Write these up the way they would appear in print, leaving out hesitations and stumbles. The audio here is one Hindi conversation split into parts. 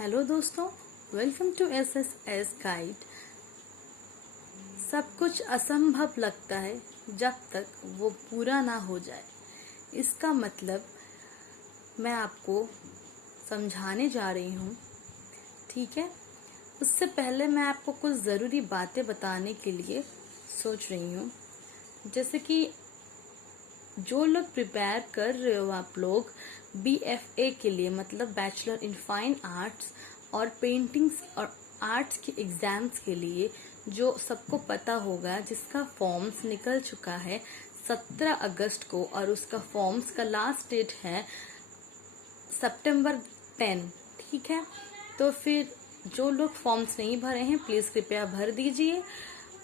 हेलो दोस्तों, वेलकम टू एस गाइड। सब कुछ असंभव लगता है जब तक वो पूरा ना हो जाए। इसका मतलब मैं आपको समझाने जा रही हूँ, ठीक है। उससे पहले मैं आपको कुछ ज़रूरी बातें बताने के लिए सोच रही हूँ। जैसे कि जो लोग प्रिपेयर कर रहे हो आप लोग BFA के लिए, मतलब बैचलर इन फाइन आर्ट्स और पेंटिंग्स और आर्ट्स के एग्जाम्स के लिए, जो सबको पता होगा, जिसका फॉर्म्स निकल चुका है 17 अगस्त को और उसका फॉर्म्स का लास्ट डेट है सितंबर 10, ठीक है। तो फिर जो लोग फॉर्म्स नहीं भरे हैं प्लीज़ कृपया भर दीजिए,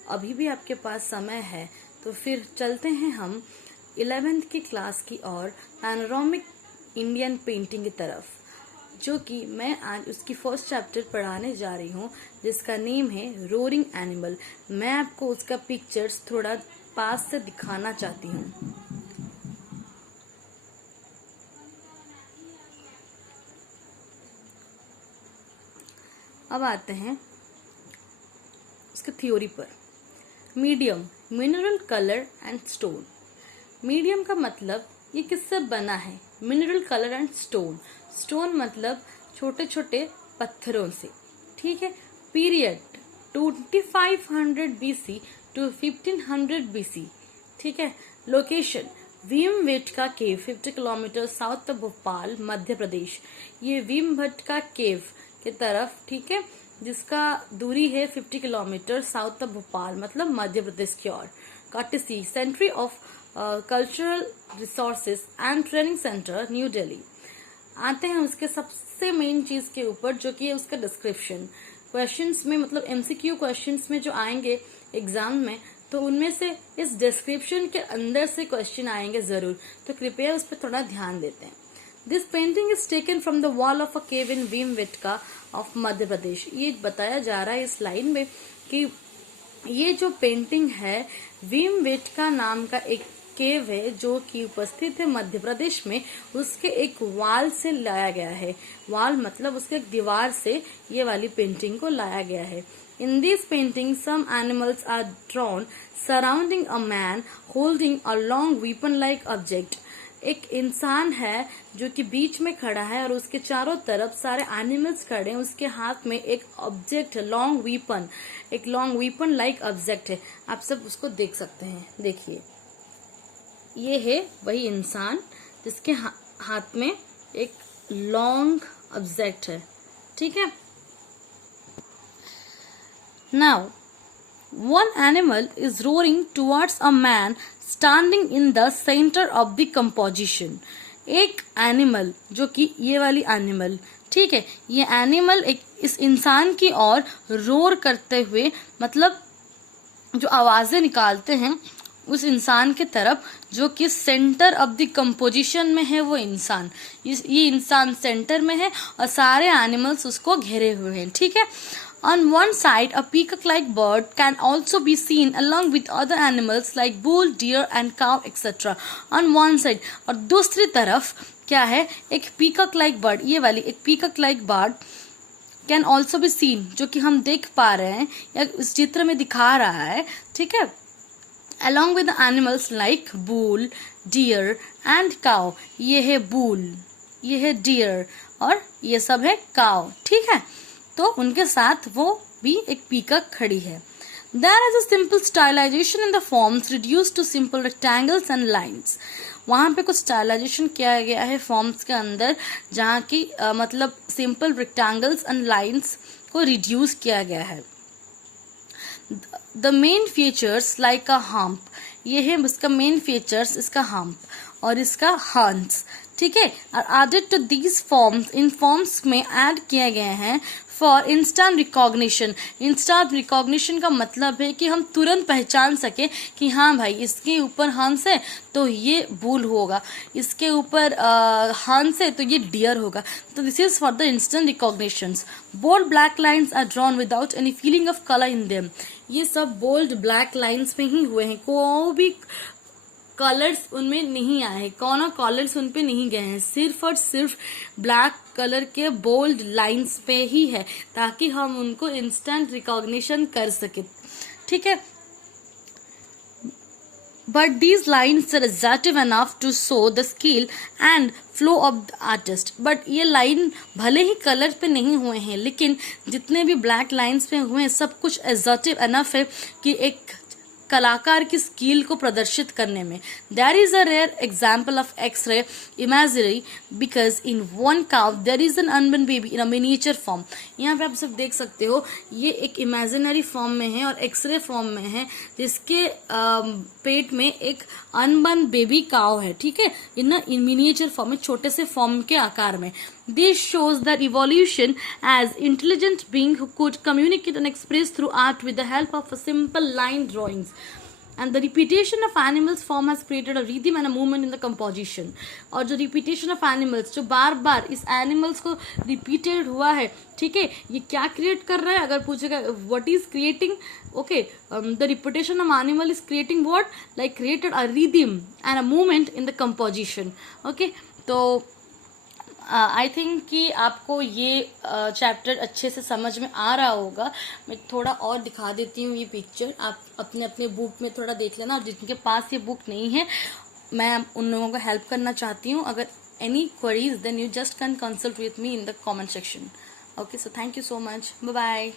अभी भी आपके पास समय है। तो फिर चलते हैं हम 11th की क्लास की और पैनोरामिक इंडियन पेंटिंग की तरफ, जो कि मैं आज उसकी फर्स्ट चैप्टर पढ़ाने जा रही हूँ, जिसका नेम है रोरिंग एनिमल। मैं आपको उसका पिक्चर्स थोड़ा पास से दिखाना चाहती हूँ। अब आते हैं उसके थ्योरी पर। Medium, mineral colour and stone. Medium का मतलब ये किससे बना है? Mineral colour and stone. Stone मतलब छोटे छोटे पत्थरों से, ठीक है। पीरियड 2500 BC टू 1500 BC, ठीक है। Location Bhimbetka cave 50 kilometre south of Bhopal, Madhya Pradesh. ये भीमबेटका केव की तरफ, ठीक है, जिसका दूरी है 50 किलोमीटर साउथ ऑफ भोपाल, मतलब मध्य प्रदेश की ओर। Courtesy centre of cultural resources and training centre, New Delhi. आते हैं उसके सबसे मेन चीज के ऊपर, जो कि है उसका डिस्क्रिप्शन। क्वेश्चंस में, मतलब MCQ क्वेश्चंस में जो आएंगे एग्जाम में, तो उनमें से इस डिस्क्रिप्शन के अंदर से क्वेश्चन आएंगे जरूर, तो कृपया उस पर थोड़ा ध्यान देते हैं। This painting is taken from the wall of a cave in Bhimbetka of Madhya Pradesh. ये बताया जा रहा है इस लाइन में कि ये जो पेंटिंग है भीमबेटका नाम का एक केव है, जो कि उपस्थित है मध्य प्रदेश में, उसके एक वाल से लाया गया है। वाल मतलब उसके एक दीवार से ये वाली पेंटिंग को लाया गया है। In this painting some animals are drawn surrounding a man holding a long weapon like object. एक इंसान है जो कि बीच में खड़ा है और उसके चारों तरफ सारे एनिमल्स खड़े हैं। उसके हाथ में एक ऑब्जेक्ट है, लॉन्ग वीपन, एक लॉन्ग वीपन लाइक ऑब्जेक्ट है। आप सब उसको देख सकते हैं, देखिए ये है वही इंसान जिसके हाथ में एक लॉन्ग ऑब्जेक्ट है, ठीक है। Now one animal is roaring towards a man standing in the center of the composition. एक एनिमल, जो कि ये वाली एनिमल, ठीक है, ये एनिमल एक इस इंसान की ओर रोर करते हुए, मतलब जो आवाजें निकालते हैं उस इंसान के तरफ, जो कि सेंटर ऑफ द कंपोजिशन में है। वो इंसान, ये इंसान सेंटर में है और सारे एनिमल्स उसको घेरे हुए हैं, ठीक है। On one side, a peacock-like bird can also be seen along with other animals like bull, deer and cow, etc. On one side, और दूसरी तरफ क्या है, एक peacock-like bird, ये वाली एक peacock-like bird can also be seen, जो कि हम देख पा रहे हैं या इस चित्र में दिखा रहा है, ठीक है, along with the animals like bull, deer and cow. ये है bull, ये है deer और ये सब है cow, ठीक है। तो उनके साथ वो भी एक पीकॉक खड़ी है। There is a simple stylization in the forms reduced to simple rectangles and lines. वहाँ पे कुछ स्टाइलाइजेशन किया गया है फॉर्म्स के अंदर, जहाँ की मतलब सिंपल रेक्टेंगल्स एंड लाइंस को रिड्यूस किया गया है। The main features like a hump, ये है इसका मेन फीचर्स, इसका हम्प और इसका हंस, ठीक है। और added to these forms, in forms में ऐड किए गए हैं for instant recognition. Instant recognition का मतलब है कि हम तुरंत पहचान सके कि हाँ भाई, इसके ऊपर हंस है तो ये बुल होगा, इसके ऊपर हंस है तो ये डियर होगा। तो this is for the instant recognitions. Bold black lines are drawn without any feeling of colour in them. ये सब बोल्ड ब्लैक लाइन्स में ही हुए हैं, कोई भी कलर्स उनमें नहीं आए हैं, कौन कलर्स उन पे नहीं गए हैं, सिर्फ और सिर्फ ब्लैक कलर के बोल्ड लाइंस पे ही है, ताकि हम उनको इंस्टेंट रिकॉग्निशन कर सके, ठीक है। But these lines are assertive enough to show the skill and flow of the artist. But ये लाइन भले ही कलर पे नहीं हुए हैं, लेकिन जितने भी ब्लैक लाइन्स पे हुए हैं सब कुछ assertive enough है कि एक कलाकार की स्किल को प्रदर्शित करने में। There is a rare example of x-ray imagery because in one cow there is an unborn baby in a miniature form. यहाँ पे आप सब देख सकते हो, ये एक इमेजिनरी फॉर्म में है और एक्सरे फॉर्म में है, जिसके पेट में एक अनबर्न बेबी काउ है, ठीक है, इन मिनिएचर फॉर्म में, छोटे से फॉर्म के आकार में। This shows that evolution as intelligent being who could communicate and express through art with the help of a simple line drawings. And the repetition of animals form has created a rhythm and a movement in the composition. और जो repetition of animals, जो बार बार इस animals को repeated हुआ है, ठीक है, ये क्या create कर रहा है, अगर पूछेगा what is creating, okay, the repetition of animal is creating what, like created a rhythm and a movement in the composition, okay। तो आई थिंक कि आपको ये चैप्टर अच्छे से समझ में आ रहा होगा। मैं थोड़ा और दिखा देती हूँ ये पिक्चर, आप अपने अपने बुक में थोड़ा देख लेना, और जिनके पास ये बुक नहीं है मैं उन लोगों को हेल्प करना चाहती हूँ। अगर any queries then you just can consult with me in the comment section. Okay, so thank you so much, bye bye.